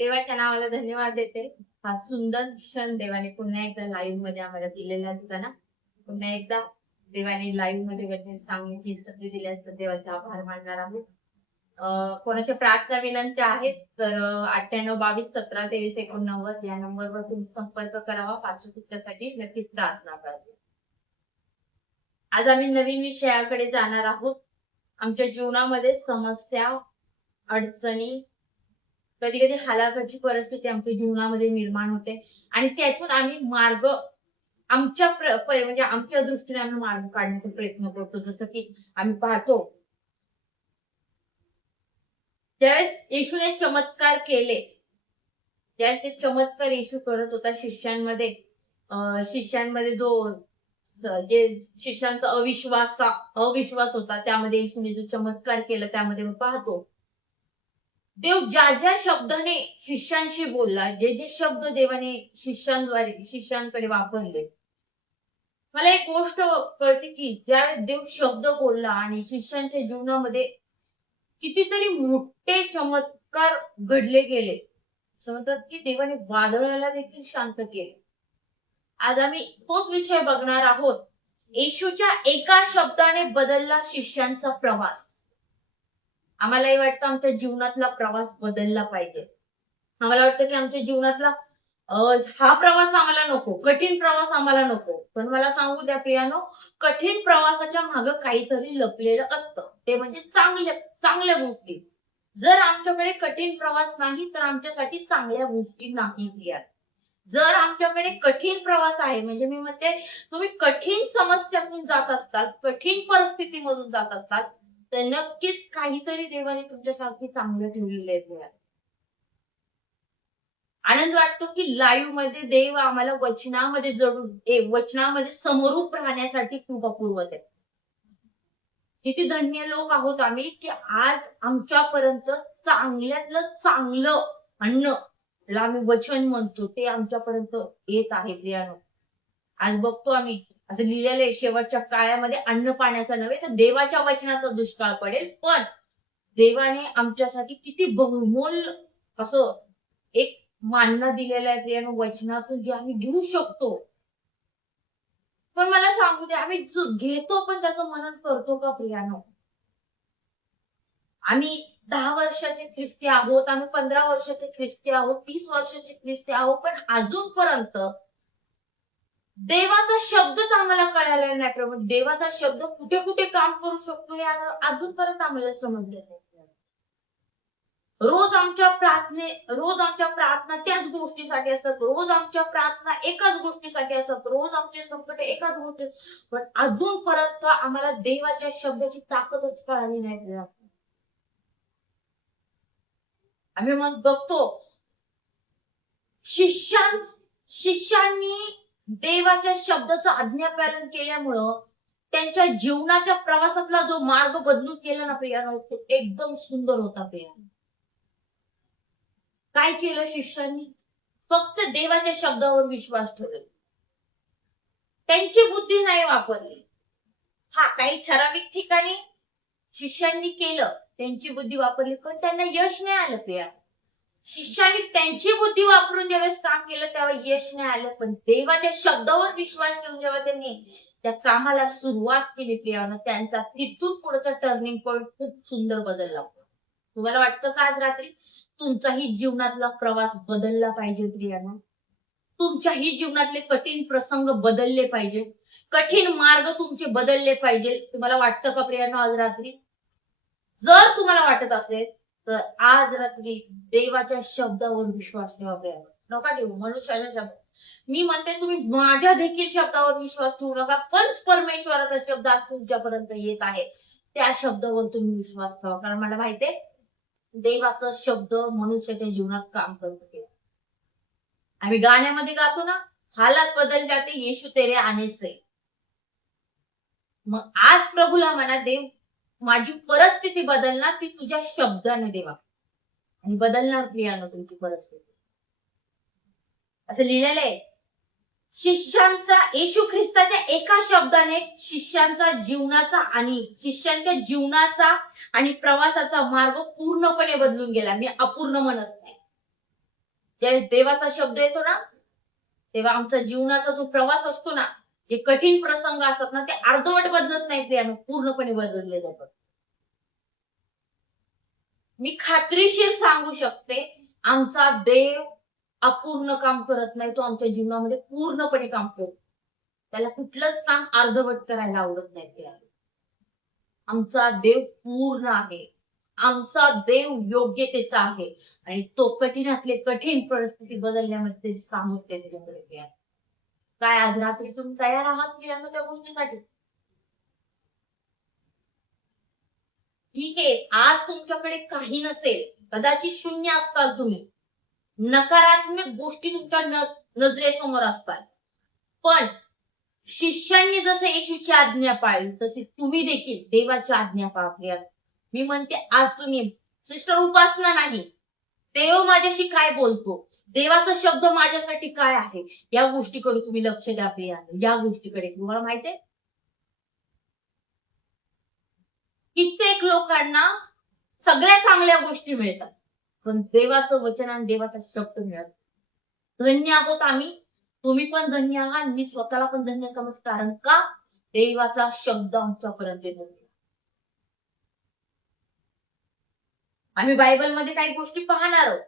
देवाच्या नावाला धन्यवाद देते. हा सुंदर क्षण देवाने पुन्हा एकदा लाईव्ह मध्ये आम्हाला दिलेला असताना पुन्हा एकदा देवाने लाईव्ह मध्ये वचन सांगण्याची संधी दिली असता देवाचा आभार मानणार आहोत. कोणाच्या प्रार्थना विनंती आहेत तर 9822172389 या नंबरवर तुम्ही संपर्क करावा. पास्टर तुमच्यासाठी नक्कीच प्रार्थना करते. आज आम्ही नवीन विषयाकडे जाणार आहोत. आमच्या जीवनामध्ये समस्या, अडचणी, कधी कधी हालाखीची परिस्थिती आमच्या जीवनामध्ये निर्माण होते आणि त्यातून आम्ही मार्ग म्हणजे आमच्या दृष्टीने आम्ही मार्ग काढण्याचा प्रयत्न करतो. जसं की आम्ही पाहतो ज्यावेळेस येशूने चमत्कार केले, ज्यावेळेस ते चमत्कार येशू करत होता शिष्यांमध्ये जो जे शिष्यांचा अविश्वास होता, त्यामध्ये येशूने जो चमत्कार केला त्यामध्ये मी पाहतो देव ज्या ज्या शब्दाने शिष्यांशी बोलला, जे जे शब्द देवाने शिष्यांकडे वापरले, मला एक गोष्ट कळते की ज्या देव शब्द बोलला आणि शिष्यांच्या जीवनामध्ये कितीतरी मोठे चमत्कार घडले गेले. समजतात की देवाने वादळाला देखील शांत केले. आज आम्ही तोच विषय बघणार आहोत. येशूच्या एका शब्दाने बदलला शिष्यांचा प्रवास. आम्हालाही वाटतं आमच्या जीवनातला प्रवास बदलला पाहिजे. आम्हाला वाटतं की आमच्या जीवनातला हा प्रवास आम्हाला नको, कठीण प्रवास आम्हाला नको. पण मला सांगू द्या प्रियानो, कठीण प्रवासाच्या मागे काहीतरी लपलेलं असतं, ते म्हणजे चांगल्या गोष्टी. जर आमच्याकडे कठीण प्रवास नाही तर आमच्यासाठी चांगल्या गोष्टी नाही प्रिया. जर आमच्याकडे कठीण प्रवास आहे, म्हणजे मी म्हणते तुम्ही कठीण समस्यातून जात असतात, कठीण परिस्थितीमधून जात असतात, तर नक्कीच काहीतरी देवाने तुमच्यासाठी चांगलं ठेवलेलं आहे. आनंद वाटतो की लाईव्ह मध्ये देव आम्हाला वचनामध्ये समरूप राहण्यासाठी कृपा पुरवत आहे. किती धन्य लोक आहोत आम्ही की आज आमच्यापर्यंत चांगल्यातलं चांगलं अन्न, ज्याला आम्ही वचन म्हणतो, ते आमच्यापर्यंत येत आहे प्रियानो. आज बघतो आम्ही असं लिहिलेलं आहे, शेवटच्या काळामध्ये अन्न पाण्याचा नव्हे तर देवाच्या वचनाचा दुष्काळ पडेल. पण देवाने आमच्यासाठी किती बहुमोल असं एक मानना दिलेला आहे प्रियानो वचनातून, जे आम्ही घेऊ शकतो. पण मला सांगू दे, आम्ही घेतो पण त्याचं मनन करतो का प्रियानो? आम्ही 10 वर्षाचे ख्रिस्ती आहोत, आम्ही 15 वर्षाचे ख्रिस्ती आहोत, 30 वर्षाचे ख्रिस्ती आहोत, पण अजूनपर्यंत देवाचा शब्दच आम्हाला कळायला नाही. प्रभू देवाचा शब्द कुठे कुठे काम करू शकतो हे अजूनपर्यंत आम्हाला समजलं नाही. रोज आमच्या प्रार्थना त्याच गोष्टीसाठी असतात, रोज आमच्या प्रार्थना एकाच गोष्टीसाठी असतात, रोज आमचे संकट एकाच गोष्टी, पण अजूनपर्यंत आम्हाला देवाच्या शब्दाची ताकदच कळाली नाही. आम्ही मग बघतो शिष्यांनी देवाच्या शब्दाचं आज्ञापालन केल्यामुळं त्यांच्या जीवनाच्या प्रवासातला जो मार्ग बदलून केला ना प्रियानो, तो एकदम सुंदर होता प्रियानो. काय केलं शिष्यांनी? फक्त देवाच्या शब्दावर विश्वास ठेवला, त्यांची बुद्धी नाही वापरली. हा, काही ठराविक ठिकाणी शिष्यांनी केलं, त्यांची बुद्धी वापरली, पण त्यांना यश नाही आलं प्रिया. शिष्यांनी त्यांची बुद्धी वापरून ज्यावेळेस काम केलं तेव्हा यश नाही आलं, पण देवाच्या शब्दावर विश्वास ठेवून जेव्हा त्यांनी त्या कामाला सुरुवात केली प्रियानं, त्यांचा तिथून पुढचा टर्निंग पॉइंट खूप सुंदर बदलला. तुम्हाला वाटतं का आज रात्री तुमचाही जीवनातला प्रवास बदलला पाहिजे प्रियानं? तुमच्याही जीवनातले कठीण प्रसंग बदलले पाहिजे, कठीण मार्ग तुमचे बदलले पाहिजे. तुम्हाला वाटतं का प्रियानं आज रात्री? जर तुम्हाला वाटत असेल तर आज रात्री देवाच्या शब्दावर विश्वास ठेवा प्रियानं. नका ठेवू मनुष्याच्या शब्द. मी म्हणते तुम्ही माझ्या देखील शब्दावर विश्वास ठेवू नका, पण परमेश्वराचा शब्द आज तुमच्यापर्यंत येत आहे, त्या शब्दावर तुम्ही विश्वास ठेवा. कारण मला माहितीये देवाचा शब्द मनुष्याच्या जीवनात काम करतो. आम्ही गाण्यामध्ये गातो ना, हालात बदल जाते येशू तेरे आने से. मग आज प्रभूला म्हणा, देव माझी परिस्थिती बदलणार ती तुझ्या शब्दाने देवा, आणि बदलणार प्रियानं तुमची परिस्थिती. असं लिहिलेलं आहे. येशू ख्रिस्ताच्या एका शब्दाने शिष्यांच्या जीवनाचा आणि प्रवासाचा मार्ग पूर्णपणे बदलून गेला. मी अपूर्ण म्हणत नाही. ज्यावेळेस देवाचा शब्द येतो ना, तेव्हा आमचा जीवनाचा जो प्रवास असतो ना, जे कठीण प्रसंग असतात ना, ते अर्धवट बदलत नाही प्रियानो, पूर्णपणे बदलले जातात. मी खात्रीशीर सांगू शकते, आमचा देव अपूर्ण काम करत नाही, तो आमच्या जीवनामध्ये पूर्णपणे काम करतो. त्याला कुठलंच काम अर्धवट करायला आवडत नाही प्रियानो. आमचा देव पूर्ण आहे, आमचा देव योग्यतेचा आहे आणि तो कठीणातले कठीण परिस्थिती बदलण्यामध्ये त्याची सामर्थ्य आहे त्याच्याकडे प्रिया. काय आज रात्री तुम्ही तयार आहात प्रियांनो त्या गोष्टीसाठी? ठीक आहे, आज तुमच्याकडे काही नसेल, कदाचित शून्य असताल तुम्ही, नकारात्मक गोष्टी तुमच्या नजरेसमोर असतात, पण शिष्यांनी जसं येशूची आज्ञा पाळली तशी तुम्ही देखील देवाची आज्ञा पाळा. मी म्हणते आज तुम्ही सिस्टर उपासना नाही, देव माझ्याशी काय बोलतो, देवाचा शब्द माझ्यासाठी काय आहे, या गोष्टीकडे तुम्ही लक्ष द्या प्रिया. या गोष्टीकडे तुम्हाला माहितीये, कित्येक लोकांना सगळ्या चांगल्या गोष्टी मिळतात, पण देवाचं वचन आणि देवाचा शब्द मिळत. धन्य आहोत आम्ही, तुम्ही पण धन्य आहात, मी स्वतःला पण धन्य समज. कारण का? देवाचा शब्द आमच्यापर्यंत येतो. आम्ही बायबलमध्ये काही गोष्टी पाहणार आहोत.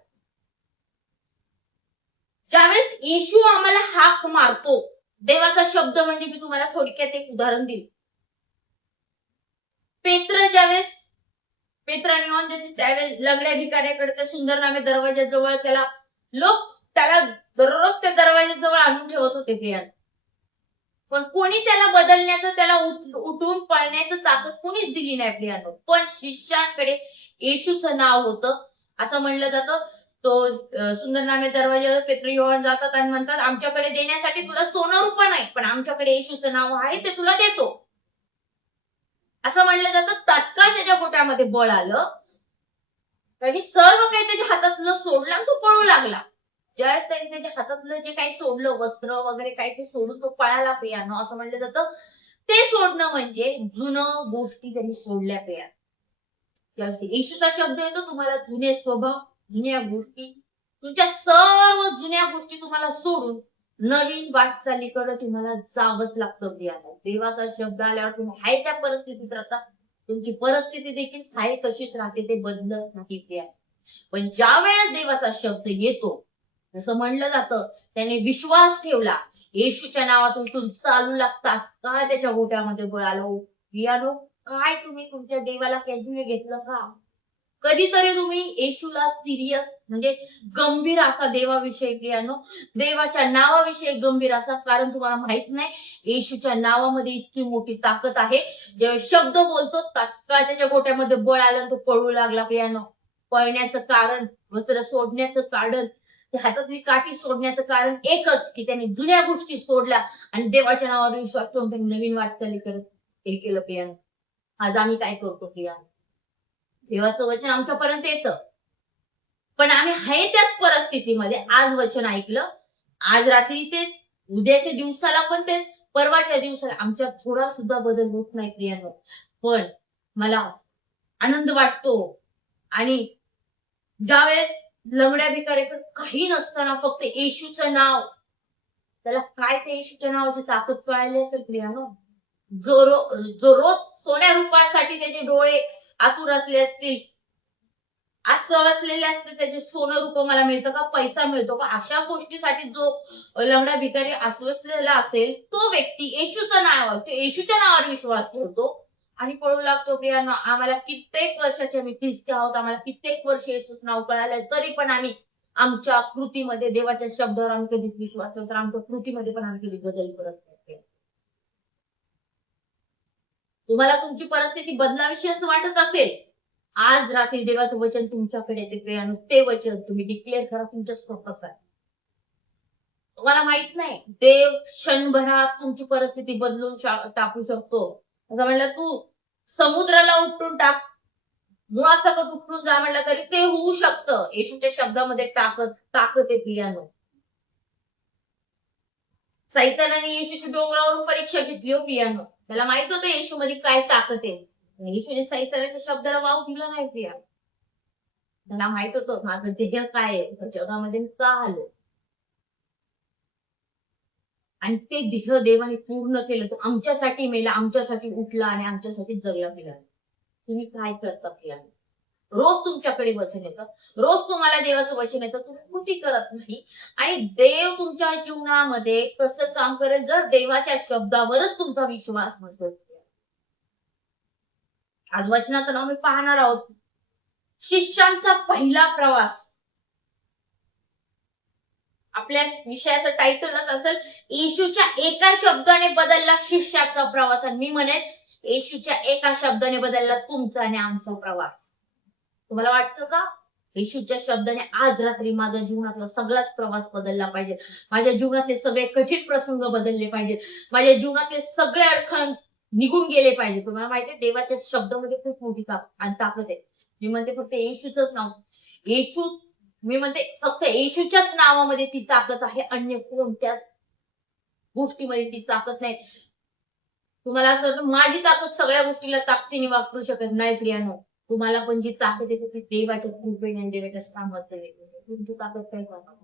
ज्यावेळेस येशू आम्हाला हाक मारतो, देवाचा शब्द म्हणजे मी तुम्हाला थोडक्यात एक उदाहरण देईल. पेत्र ज्यावेळेस पेत्राने येऊन त्यावेळेस लंगड्या भिकाऱ्याकडे त्या सुंदर नामे दरवाजाजवळ त्याला दररोज त्या दरवाजाजवळ आणून ठेवत होते प्रिया. पण कोणी त्याला बदलण्याचं, त्याला उठून पळण्याचं ताकद कोणीच दिली नाही प्रियानो. पण शिष्यांकडे येशूचं नाव होतं. असं म्हणलं जातं, तो सुंदर नामे दरवाजावर पेत्र योहान जातात आणि म्हणतात, आमच्याकडे देण्यासाठी तुला सोनं रुपा नाही, पण आमच्याकडे येशूचं नाव आहे ते तुला देतो. असं म्हणलं जातं. तात्काळ त्याच्या गोट्यामध्ये बळ आलं, त्यांनी सर्व काही त्याच्या हातातलं सोडलं आणि तो पळू लागला. ज्यावेळेस त्यांनी त्याच्या हातातलं जे काही सोडलं, वस्त्र वगैरे काही ते सोडून तो पळाला प्रियानो. असं म्हणलं जातं, ते सोडणं म्हणजे जुनं गोष्टी त्यांनी सोडल्या प्रिया. येशूचा शब्द येतो, तुम्हाला जुने स्वभाव, जुन्या गोष्टी, तुमच्या सर्व जुन्या गोष्टी तुम्हाला सोडून नवीन वाटचालीकडे तुम्हाला जावंच लागतं प्रियानो. देवाचा शब्द आल्यावर तुम्ही हाय त्या परिस्थितीत राहता, तुमची परिस्थिती देखील हाय तशीच राहते, ते बदलत नाही प्रिया. पण ज्या वेळेस देवाचा शब्द येतो, जसं म्हणलं जातं, त्याने विश्वास ठेवला, येशूच्या नावातून चालू लागतात, काय त्याच्या गोट्यामध्ये बळ आलं. प्रियानो, काय तुम्ही तुमच्या देवाला कॅज्युअली घेतलं का? कधीतरी तुम्ही येशूला सिरियस म्हणजे गंभीर असा देवाविषयी प्रियानो, देवाच्या नावाविषयी गंभीर असा. कारण तुम्हाला माहित नाही, येशूच्या नावामध्ये इतकी मोठी ताकद आहे. जेव्हा शब्द बोलतो, तात्काळ त्याच्या गोट्यामध्ये बळ आलं, तो पळू लागला प्रियानो. पळण्याचं कारण, वस्त्र सोडण्याचं कारण, हातातली काठी सोडण्याचं कारण एकच, की त्यांनी जुन्या गोष्टी सोडल्या आणि देवाच्या नावावर विश्वास ठेवून त्यांनी नवीन वाटचाली करत हे केलं प्रियानो. आज आम्ही काय करतो प्रियानो? देवाचं वचन आमच्यापर्यंत येतं, पण आम्ही आहे त्याच परिस्थितीमध्ये आज वचन ऐकलं, आज रात्री तेच, उद्याच्या दिवसाला पण तेच, परवाच्या दिवसाला आमच्यात थोडा सुद्धा बदल होत नाही प्रियानो. पण मला आनंद वाटतो. आणि ज्यावेळेस लंगड्या भिकाऱ्याकडे काही नसताना फक्त येशूचं नाव, त्याला काय ते येशूच्या नावाची ताकद कळाली असेल प्रियानो. जो रोज सोन्या रुपयासाठी त्याचे डोळे आतुर असले असतील, असं असलेले असते, त्याचे सोनं रूप मला मिळतं का, पैसा मिळतो का, अशा गोष्टीसाठी जो लंगडा भिकारी अस्वस्थलेला असेल, तो व्यक्ती येशूचं नाव, येशूच्या नावावर विश्वास ठेवतो आणि पळू लागतो प्रियानो. आम्हाला कित्येक वर्षाचे आम्ही ख्रिस्ती आहोत, आम्हाला कित्येक वर्ष येशूचं नाव कळालंय, तरी पण आम्ही आमच्या कृतीमध्ये देवाच्या शब्दावर आम्ही कधीच विश्वास ठेवतो, आमच्या कृतीमध्ये पण आम्ही कधी बदल करत नाही. तुम्हाला तुमची परिस्थिती बदलाविषयी असं वाटत असेल, आज रात्री देवाचं वचन तुमच्याकडे येते प्रियानो. ते वचन तुम्ही डिक्लेअर करा तुमच्या स्वतःसाठी. तुम्हाला माहित नाही, देव क्षणभरात तुमची परिस्थिती बदलून टाकू शकतो. असं म्हणलं, तू समुद्राला उपटून टाक, मुळासकट उपटून जा म्हणलं तरी ते होऊ शकतं. येशूच्या शब्दामध्ये ताकद आहे प्रियानो. सैतानाने येशूची डोंगरावरून परीक्षा घेतली हो प्रियानो. त्याला माहित होतं येशू मध्ये काय ताकद आहे. येशूने सैतानाच्या शब्दाला वाव दिला नाही प्रिया. त्याला माहित होतं माझं ध्येय काय आहे, जगामध्ये मी का आलो, आणि ते ध्येय देवाने पूर्ण केलं. तो आमच्यासाठी मेला, आमच्यासाठी उठला आणि आमच्यासाठी जगला गेला. तुम्ही काय करता प्रियानो? रोज तुमच्याकडे वचन येतं, रोज तुम्हाला देवाचं वचन येतं, तुम्ही कृती करत नाही. आणि देव तुमच्या जीवनामध्ये कसं काम करेल जर देवाच्या शब्दावरच तुमचा विश्वास नसेल. आज वचनात आम्ही पाहणार आहोत शिष्यांचा पहिला प्रवास. आपल्या विषयाचं टायटलच असेल येशूच्या एका शब्दाने बदलला शिष्याचा प्रवास. आणि मी म्हणेन येशूच्या एका शब्दाने बदलला तुमचा आणि आमचा प्रवास. तुम्हाला वाटतं का येशूच्या शब्दाने आज रात्री माझ्या जीवनातला सगळाच प्रवास बदलला पाहिजे, माझ्या जीवनातले सगळे कठीण प्रसंग बदलले पाहिजे, माझ्या जीवनातले सगळे अडखळ निघून गेले पाहिजे? तुम्हाला माहितीये देवाच्या शब्दामध्ये खूप मोठी ताकद आहे. मी म्हणते फक्त येशूचंच नाव, येशू, मी म्हणते फक्त येशूच्याच नावामध्ये ती ताकद आहे, अन्य कोणत्याच गोष्टीमध्ये ती ताकद नाही. तुम्हाला असं वाटतं माझी ताकद सगळ्या गोष्टीला ताकदीने वापरू शकत नाही. प्रियानो, तुम्हाला पण जी ताकद येते ती देवाच्या कृपेने आणि देवाच्या सामर्थ्याने. तुमची ताकद काय करणार?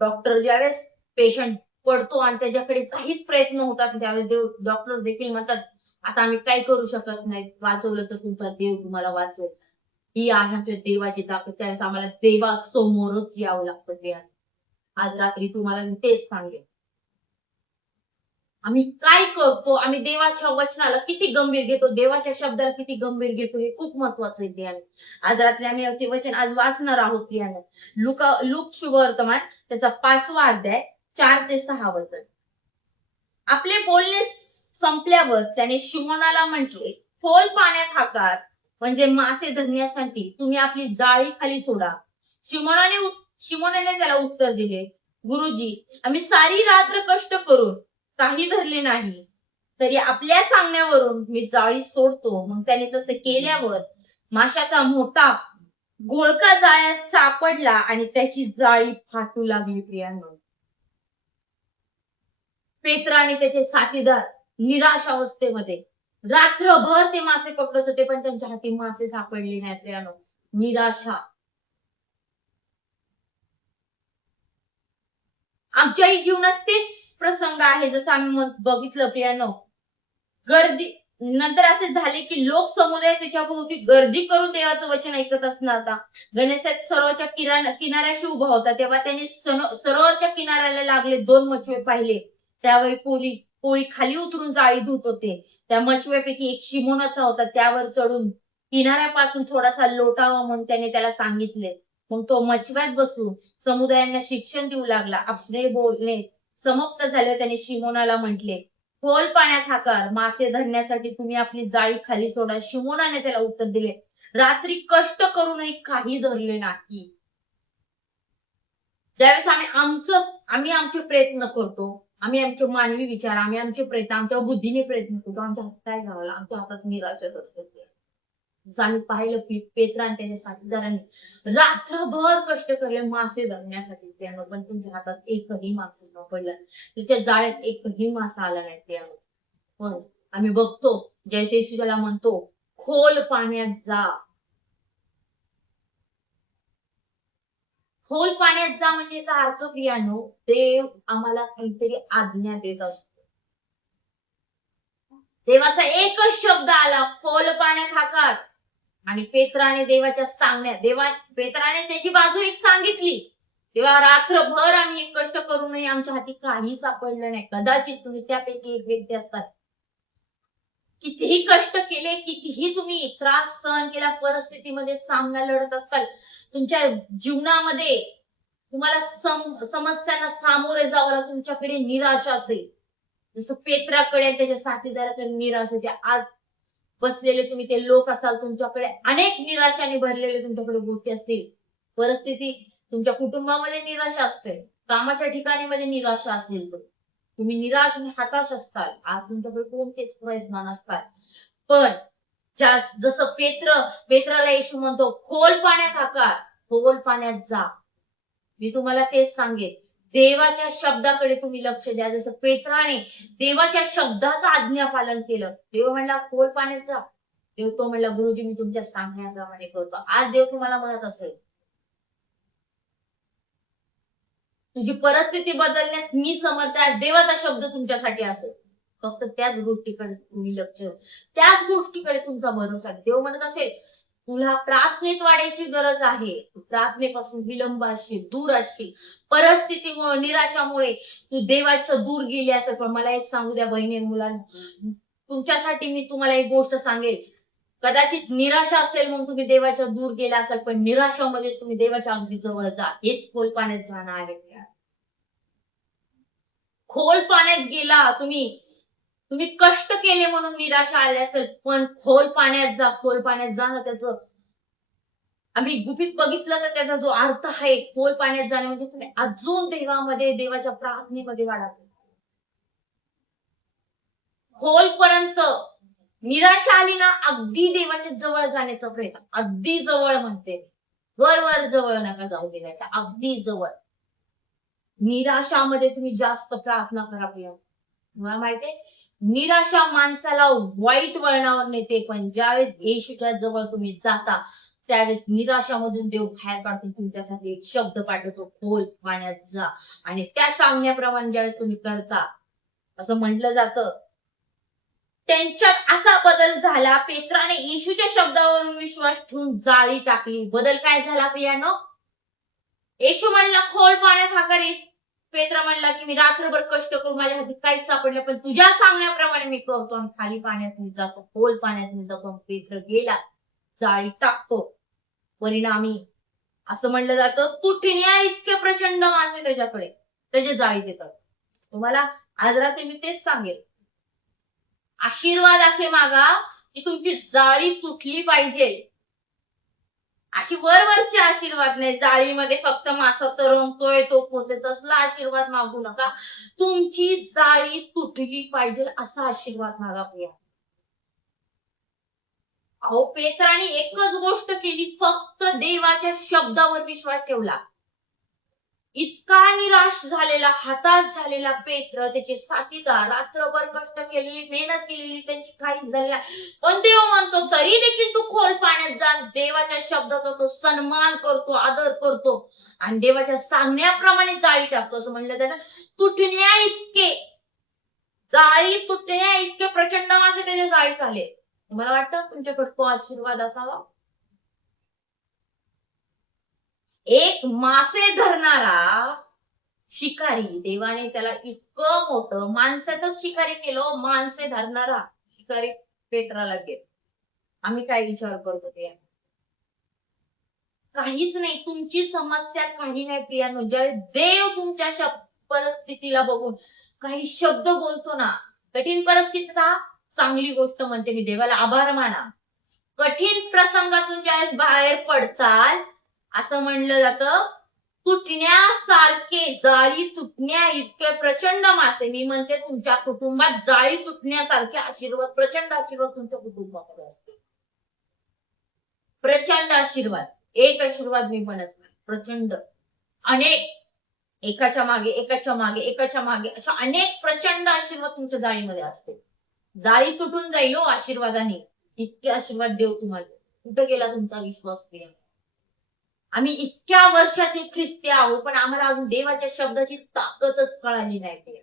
डॉक्टर ज्यावेळेस पेशंट पडतो आणि त्याच्याकडे काहीच प्रयत्न होतात त्यावेळेस डॉक्टर देखील म्हणतात आता आम्ही काही करू शकत नाही, वाचवलं तर तुमचा देव तुम्हाला वाचवेल. ही आहे आमच्या देवाची ताकद. त्यावेळेस आम्हाला देवासमोरच यावं लागतं. प्रिया, आज रात्री तुम्हाला मी तेच सांगेन, आम्ही काय करतो, आम्ही देवाच्या वचनाला किती गंभीर घेतो, देवाच्या शब्दाला किती गंभीर घेतो, हे खूप महत्वाचं आहे. प्रियाने, आज रात्री आम्ही ते वचन आज वाचणार आहोत. प्रियाने, लूक शुभवर्तमान त्याचा 5वा अध्याय 4 ते 6 वचन. आपले बोलणे संपल्यावर त्याने शिमोनाला म्हटले, खोल पाण्यात हाकार, म्हणजे मासे धरण्यासाठी तुम्ही आपली जाळी खाली सोडा. शिमोनाने त्याला उत्तर दिले, गुरुजी, आम्ही सारी रात्र कष्ट करून काही धरले नाही, तरी आपल्या सांगण्यावरून मी जाळी सोडतो. मग त्याने तसे केल्यावर माशाचा मोठा घोळका जाळ्यात सापडला आणि त्याची जाळी फाटू लागली. प्रियांनो, पेत्र आणि त्याचे साथीदार निराश अवस्थेमध्ये रात्रभर ते मासे पकडत होते, पण त्यांच्या हाती मासे सापडले नाही. प्रियांनो, निराशा. आमच्याही जीवनात तेच प्रसंग आहे, जसं आम्ही बघितलं. प्रियांनो, गर्दी नंतर असे झाले की लोक समुदाय त्याच्या भोवती गर्दी करून देवाचं वचन ऐकत असणार. गणेशात सरोवरच्या किनाऱ्याशी उभा होता, तेव्हा त्यांनी सरोवरच्या किनाऱ्याला लागले 2 मचवे पाहिले. त्यावर कोळी खाली उतरून जाळी धुत होते. त्या मचव्यापैकी एक शिमोनाचा होता. त्यावर चढून किनाऱ्यापासून थोडासा लोटावा म्हणून त्याने त्याला सांगितले. मग तो मचव्यात बसून समुदायांना शिक्षण देऊ लागला. आपले बोलणे समाप्त झाले त्याने शिमोनाला म्हटले, खोल पाण्यात हाकार, मासे धरण्यासाठी तुम्ही आपली जाळी खाली सोडा. शिमोनाने त्याला उत्तर दिले, रात्री कष्ट करूनही काही धरले नाही. ज्यावेळेस आम्ही आमचे प्रयत्न करतो, आम्ही आमचे मानवी विचार, आम्ही आमचे प्रयत्न, आमच्या बुद्धीने प्रयत्न करतो, आमच्या हातात काय घालायला, आमच्या हातात निराशाच असते. जसं आम्ही पाहिलं पेत्र आणि त्याच्या साथीदारांनी रात्रभर कष्ट केले मासे धरण्यासाठी, त्यानं पण तुमच्या हातात एकही मासा सापडला, तुमच्या जाळ्यात एकही मासा आला नाही. त्यानं पण आम्ही बघतो जैसे येशू त्याला म्हणतो, खोल पाण्यात जा. खोल पाण्यात जा म्हणजे याचा अर्थ, प्रियानो, देव आम्हाला काहीतरी आज्ञा देत असतो. देवाचा एकच शब्द आला, खोल पाण्यात हाकार, आणि पेत्राने देवाच्या सांगण्यात पेत्राने त्याची बाजू एक सांगितली. तेव्हा रात्रभर आम्ही एक कष्ट करूनही आमच्या हाती काही सापडलं नाही. कदाचित तुम्ही त्यापैकी एक व्यक्ती असतात. कितीही कष्ट केले, कितीही तुम्ही त्रास सहन केला, परिस्थितीमध्ये सामना लढत असताल, तुमच्या जीवनामध्ये तुम्हाला समस्यांना सामोरे जावं, तुमच्याकडे निराशा असेल, जसं पेत्राकडे त्याच्या साथीदाराकडे निराशा होती. आज बसलेले तुम्ही ते लोक असाल, तुमच्याकडे अनेक निराशाने भरलेले तुमच्याकडे गोष्टी असतील, परिस्थिती, तुमच्या कुटुंबामध्ये निराशा असते, कामाच्या ठिकाणी मध्ये निराशा असेल, तुम्ही निराश आणि हताश असताल, आज तुमच्याकडे कोणतेच प्रयत्न नसतात. पण जसं पेत्राला येशू म्हणतो, खोल पाण्यात हाकार, खोल पाण्यात जा. मी तुम्हाला तेच सांगेन, देवाच्या शब्दाकडे तुम्ही लक्ष द्या. जसं पेत्राने देवाच्या शब्दाचं आज्ञा पालन केलं, देव म्हणला खोल पाण्यात जा, देव तो म्हणला, गुरुजी मी तुमच्या सांगण्याप्रमाणे करतो. आज देव तुम्हाला म्हणत असेल, तुझी परिस्थिती बदलण्यास मी समर्थ आहे. देवाचा शब्द तुमच्यासाठी असेल. फक्त त्याच गोष्टीकडे तुम्ही लक्ष, त्याच गोष्टीकडे तुमचा भरोसा. देव म्हणत असेल, तुला प्रार्थनेत वाढायची गरज आहे. प्रार्थनेपासून विलंब असशील, दूर असशील, परिस्थितीमुळे, निराशामुळे तू देवाचं दूर गेली असेल. पण मला एक सांगू द्या बहिणी मुलांना, तुमच्यासाठी मी तुम्हाला एक गोष्ट सांगेल. कदाचित निराशा असेल म्हणून तुम्ही देवाच्या दूर गेला असाल, पण निराशामध्येच तुम्ही देवाच्या अगदी जवळ जा. हेच खोल पाण्यात जाणं आहे. खोल पाण्यात गेला तुम्ही, तुम्ही कष्ट केले म्हणून निराशा आली असेल, पण खोल पाण्यात जा. खोल पाण्यात जा ना, त्याचं आम्ही गुपित बघितलं तर त्याचा जो अर्थ आहे, खोल पाण्यात जाणे म्हणजे तुम्ही अजून देवामध्ये, देवाच्या प्रार्थनेमध्ये वाढा. खोलपर्यंत निराशा आली ना, अगदी देवाच्या जवळ जाण्याचा प्रयत्न, अगदी जवळ म्हणते, वर जवळ नका जाऊ, देवाच्या अगदी जवळ. निराशामध्ये तुम्ही जास्त प्रार्थना करा. मला माहितीये, निराशा माणसाला वाईट वळणावर नेते, पण ज्यावेळेस येशूच्या जवळ तुम्ही जाता, त्यावेळेस निराशामधून देव बाहेर काढतो. तुमच्यासाठी एक शब्द पाठवतो, खोल पाण्यात जा. आणि त्या सांगण्याप्रमाणे ज्यावेळेस तुम्ही करता, असं म्हटलं जातं, त्यांच्यात असा बदल झाला, पेत्राने येशूच्या शब्दावरून विश्वास ठेवून जाळी टाकली. बदल काय झाला प्रियानो? येशू म्हणला खोल पाण्यात हाका. पेत्रा म्हणला की मी रात्रभर कष्ट करू, माझ्या हाती काहीच सापडलं, पण तुझ्या सांगण्याप्रमाणे मी करतो आणि खाली पाण्यात मी जातो, खोल पाण्यात मी जातो. पेत्र गेला, जाळी टाकतो. परिणामी असं म्हणलं जातं, तुटण्या इतके प्रचंड मासे त्याच्याकडे, त्याचे जाळीत येतात. तुम्हाला आज रात्री मी तेच सांगेल, आशीर्वाद असे मागा की तुमची जाळी तुटली पाहिजे. अशी वरवरचे आशीर्वाद नाही, जाळीमध्ये फक्त मासा तरंगतोय तो पोते, तसला आशीर्वाद मागू नका. तुमची जाळी तुटली पाहिजे असा आशीर्वाद मागा प्रिया. अहो, पेत्राने एकच गोष्ट केली, फक्त देवाच्या शब्दावर विश्वास ठेवला. इतका निराश झालेला, हताश झालेला पेत्र, त्याचे साथीदार, रात्रभर कष्ट केलेली, मेहनत केलेली, त्यांची काहीच झालेला, पण देव म्हणतो तरी देखील तू खोल पाण्यात जा. देवाच्या शब्दाचा तो सन्मान करतो, आदर करतो आणि देवाच्या सांगण्याप्रमाणे जाळी टाकतो. असं म्हणलं त्याला, तुटण्या इतके, जाळी तुटण्या इतके प्रचंड मासे त्याच्या जाळीत आले. मला वाटतं तुमच्याकडे तो आशीर्वाद असावा. एक मासे धरणारा शिकारी, देवाने त्याला इतकं मोठं माणसाचंच शिकारी केलं, माणसे धरणारा शिकारी पेत्राला गेला. आम्ही काय विचार करतो ते? काहीच नाही. तुमची समस्या काही नाही प्रियांनो. ज्यावेळेस देव तुमच्या परिस्थितीला बघून काही शब्द बोलतो ना, कठीण परिस्थितीत चांगली गोष्ट म्हणते मी, देवाला आभार माना. कठीण प्रसंगातून ज्यावेळेस बाहेर पडताल, असं म्हणलं जातं, तुटण्यासारखे, जाळी तुटण्या इतके प्रचंड मासे. मी म्हणते तुमच्या कुटुंबात जाळी तुटण्यासारखे आशीर्वाद, प्रचंड आशीर्वाद तुमच्या कुटुंबामध्ये असते. प्रचंड आशीर्वाद, एक आशीर्वाद मी म्हणत नाही, प्रचंड, अनेक, एकाच्या मागे एकाच्या मागे एकाच्या मागे अशा अनेक प्रचंड आशीर्वाद तुमच्या जाळीमध्ये असते. जाळी तुटून जाईल हो आशीर्वादाने. इतके आशीर्वाद देव तुम्हाला. कुठे गेला तुमचा विश्वास प्रिया? आम्ही इतक्या वर्षाचे ख्रिस्ती आहोत, पण आम्हाला अजून देवाच्या शब्दाची ताकदच कळाली नाही.